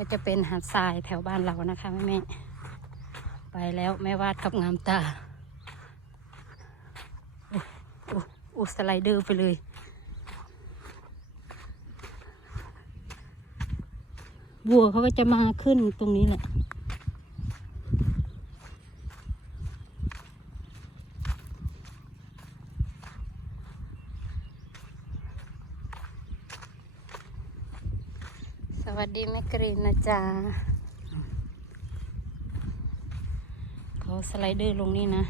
ก็จะเป็นหาดทรายแถวบ้านเรานะคะแม่แม่ไปแล้วแม่วาดกับงามตาอุ๊ยอุ๊ยอุสไลเดอร์ไปเลยบัวเขาก็จะมาขึ้นตรงนี้แหละ วัสดีแม่กรีนนะจ๊ะเขาสไลเดอร์ลงนี่นะ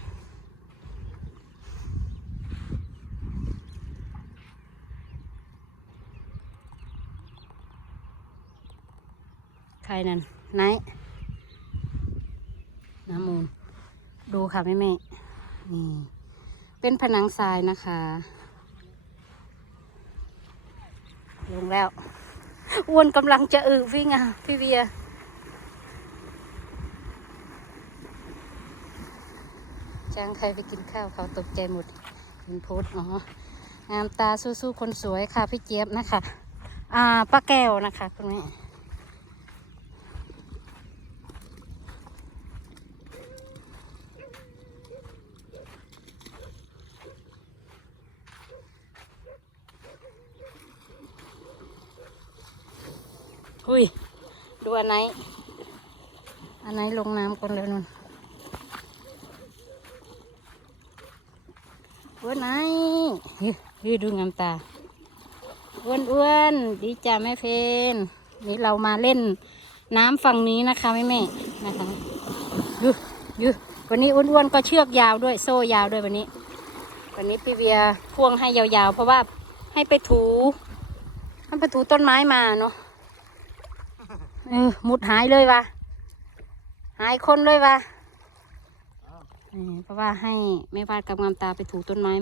ใครนั่นไนท์น้ำมูล ดูค่ะแม่แม่นี่ เป็นผนังทรายนะคะ ลงแล้ว วนกำลังจะอึวิ่งอะ พี่เวีย จ้างใครไปกินข้าวเขาตกใจหมดเห็นโพสต์อ๋องามตาสู้ๆคนสวยค่ะ พี่เจี๊ยบนะคะ อ่าป้าแก้วนะคะคุณแม่ อุ้ย ดูอันไหน อันไหนลงน้ำก่อนเลยนุ่นอ้วนไหนเฮ้ยเฮ้ยดูงามตา อ้วนอ้วนดีจ้าแม่เพนนี่เรามาเล่นน้ำฝั่งนี้นะคะแม่แม่นะคะยูยูวันนี้อ้วนอ้วนๆก็เชือกยาวด้วยโซ่ยาวด้วยวันนี้ วันนี้พี่เวียพ่วงให้ยาวๆ เพราะว่าให้ไปถูให้ไปถูต้นไม้มาเนาะ เออหมุดหายเลยวะหายคนเลยวะนี่เพราะว่าให้แม่วาดกับงามตาไปถูต้นไม้มา